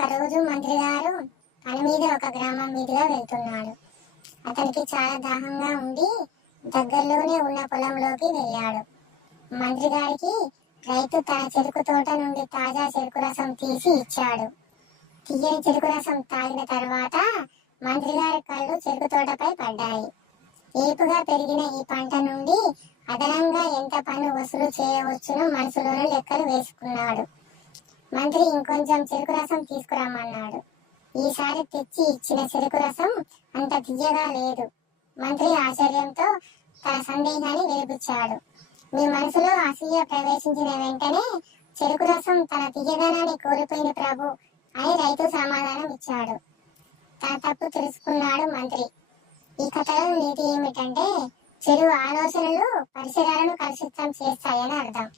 ఒకరోజు మంత్రి గారు పని మీద ఒక గ్రామం మీదుగా వెళ్తున్నాడు. అతనికి చాలా దాహంగా ఉండి దగ్గరలోనే ఉన్న పొలంలోకి వెళ్ళాడు. మంత్రి గారికి రైతు తన చెరుకు తోట నుండి తాజా చెరుకు రసం తీసి ఇచ్చాడు. తీయని చెరుకు రసం తాగిన తర్వాత మంత్రి గారి కళ్ళు చెరుకు తోటపై పడ్డాయి. ఏపుగా పెరిగిన ఈ పంట నుండి అదనంగా ఎంత పన్ను వసూలు చేయవచ్చునో మనసులోనే లెక్కలు వేసుకున్నాడు. మంత్రి ఇంకొంచెం చెరుకు రసం తీసుకురమ్మన్నాడు. ఈసారి తెచ్చి ఇచ్చిన చెరుకు రసం అంత తీయగా లేదు. మంత్రి ఆశ్చర్యంతో తన సందేహాన్ని వెలిపించాడు మీ మనసులో అసూయ ప్రవేశించిన వెంటనే చెరుకు రసం తన తీయదనాన్ని కోల్పోయింది ప్రభు అని రైతు సమాధానం ఇచ్చాడు. తన తప్పు తెలుసుకున్నాడు మంత్రి. ఈ కథలో నీతి ఏమిటంటే చెడు ఆలోచనలు పరిసరాలను కలుషితం చేస్తాయని అర్థం.